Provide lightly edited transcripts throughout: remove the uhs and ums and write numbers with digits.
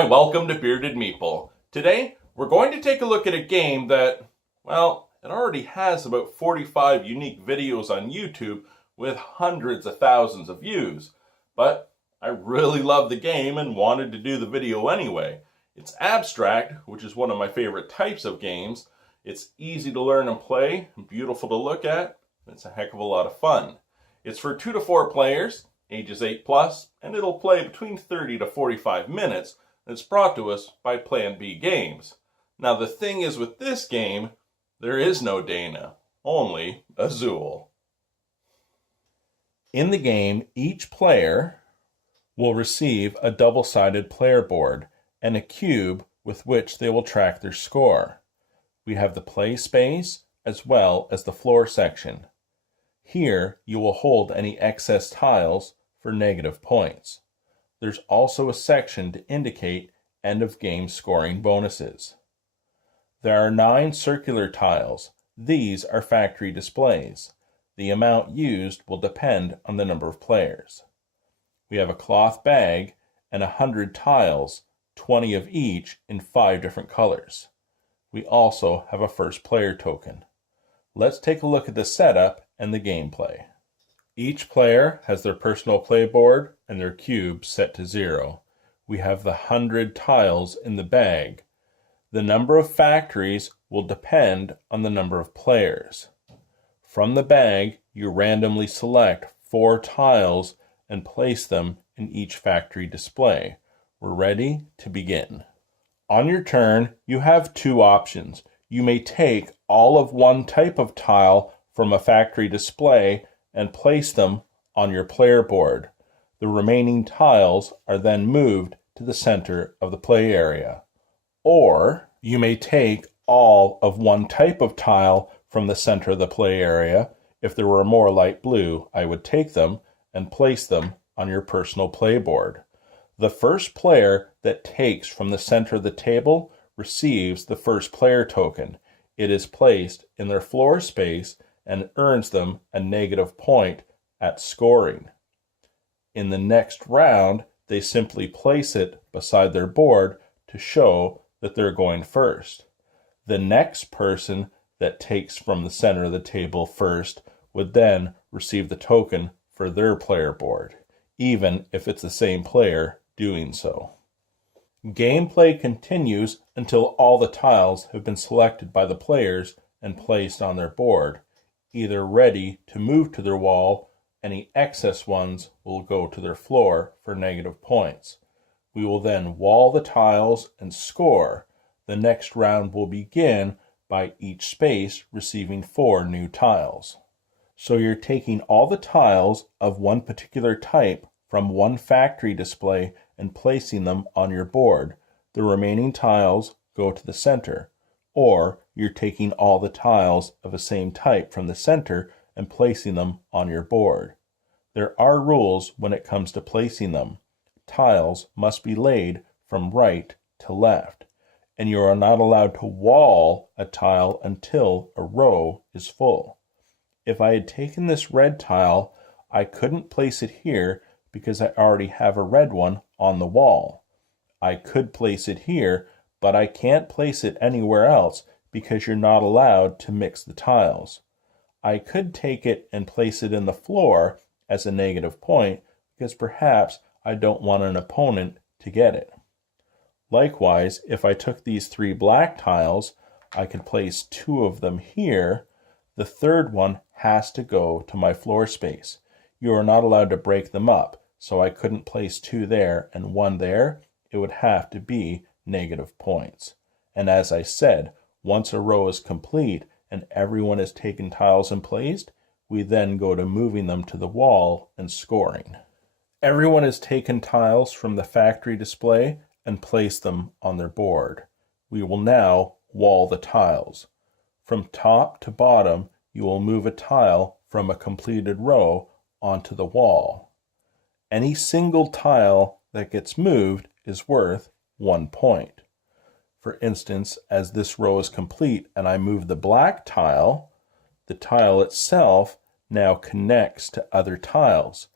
Hi, welcome to Bearded Meeple. Today, we're going to take a look at a game that, well, it already has about 45 unique videos on YouTube with hundreds of thousands of views. But I really love the game and wanted to do the video anyway. It's abstract, which is one of my favorite types of games. It's easy to learn and play, beautiful to look at, and it's a heck of a lot of fun. It's for 2 to 4 players, ages 8 plus, and it'll play between 30 to 45 minutes. It's brought to us by Plan B Games. Now the thing is with this game, there is no Dana, only Azul. In the game, each player will receive a double-sided player board and a cube with which they will track their score. We have the play space as well as the floor section. Here you will hold any excess tiles for negative points. There's also a section to indicate end of game scoring bonuses. There are 9 circular tiles. These are factory displays. The amount used will depend on the number of players. We have a cloth bag and 100 tiles, 20 of each in 5 different colors. We also have a first player token. Let's take a look at the setup and the gameplay. Each player has their personal play board and their cube set to 0. We have the 100 tiles in the bag. The number of factories will depend on the number of players. From the bag, you randomly select 4 tiles and place them in each factory display. We're ready to begin. On your turn, you have 2 options. You may take all of one type of tile from a factory display and place them on your player board. The remaining tiles are then moved to the center of the play area. Or you may take all of one type of tile from the center of the play area. If there were more light blue, I would take them and place them on your personal play board. The first player that takes from the center of the table receives the first player token. It is placed in their floor space and earns them a negative point at scoring. In the next round, they simply place it beside their board to show that they're going first. The next person that takes from the center of the table first would then receive the token for their player board, even if it's the same player doing so. Gameplay continues until all the tiles have been selected by the players and placed on their board, either ready to move to their wall. Any excess ones will go to their floor for negative points. We will then wall the tiles and score. The next round will begin by each space receiving 4 new tiles. So you're taking all the tiles of one particular type from one factory display and placing them on your board. The remaining tiles go to the center. Or you're taking all the tiles of the same type from the center and placing them on your board. There are rules when it comes to placing them. Tiles must be laid from right to left, and you are not allowed to wall a tile until a row is full. If I had taken this red tile, I couldn't place it here because I already have a red one on the wall. I could place it here, but I can't place it anywhere else because you're not allowed to mix the tiles. I could take it and place it in the floor as a negative point because perhaps I don't want an opponent to get it. Likewise, if I took these 3 black tiles, I could place 2 of them here. The third one has to go to my floor space. You are not allowed to break them up, so I couldn't place 2 there and 1 there. It would have to be negative points. And as I said, once a row is complete and everyone has taken tiles and placed, we then go to moving them to the wall and scoring. Everyone has taken tiles from the factory display and placed them on their board. We will now wall the tiles. From top to bottom, you will move a tile from a completed row onto the wall. Any single tile that gets moved is worth 1 point. For instance, as this row is complete and I move the black tile, the tile itself now connects to other tiles.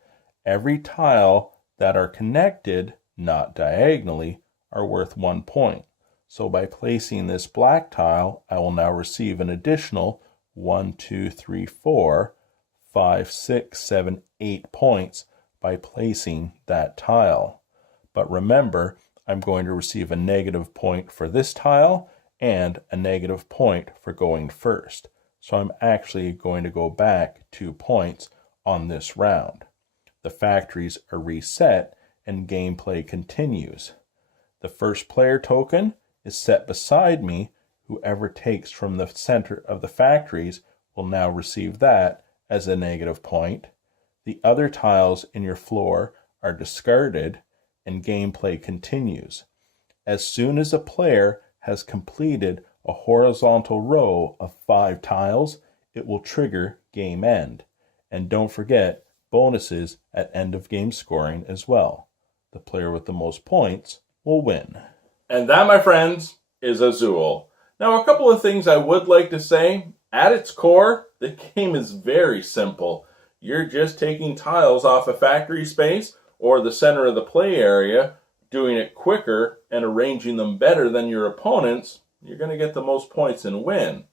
Every tile that are connected, not diagonally, are worth 1 point. So by placing this black tile, I will now receive an additional 1, 2, 3, 4, 5, 6, 7, 8 points by placing that tile. But remember, I'm going to receive a negative point for this tile and a negative point for going first. So I'm actually going to go back 2 points on this round. The factories are reset and gameplay continues. The first player token is set beside me. Whoever takes from the center of the factories will now receive that as a negative point. The other tiles in your floor are discarded and gameplay continues. As soon as a player has completed a horizontal row of 5 tiles, it will trigger game end. And don't forget bonuses at end of game scoring as well. The player with the most points will win. And that, my friends, is Azul. Now, a couple of things I would like to say. At its core, the game is very simple. You're just taking tiles off a factory space or the center of the play area, doing it quicker and arranging them better than your opponents. You're going to get the most points and win.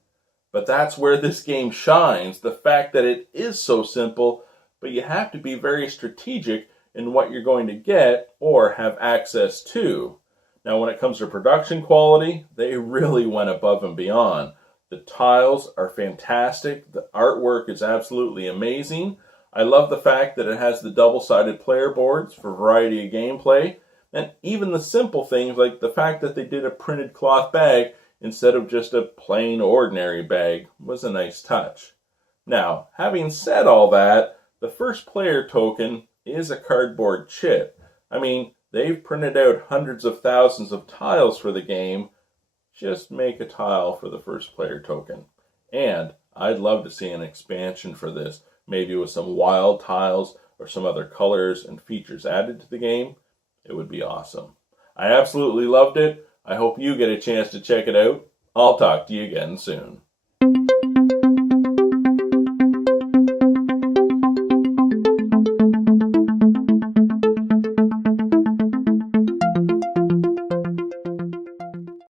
But that's where this game shines, the fact that it is so simple, but you have to be very strategic in what you're going to get or have access to. Now, when it comes to production quality, they really went above and beyond. The tiles are fantastic. The artwork is absolutely amazing. I love the fact that it has the double-sided player boards for variety of gameplay. And even the simple things like the fact that they did a printed cloth bag instead of just a plain ordinary bag was a nice touch. Now, having said all that, the first player token is a cardboard chip. I mean, they've printed out hundreds of thousands of tiles for the game. Just make a tile for the first player token. And I'd love to see an expansion for this, maybe with some wild tiles or some other colors and features added to the game. It would be awesome. I absolutely loved it. I hope you get a chance to check it out. I'll talk to you again soon.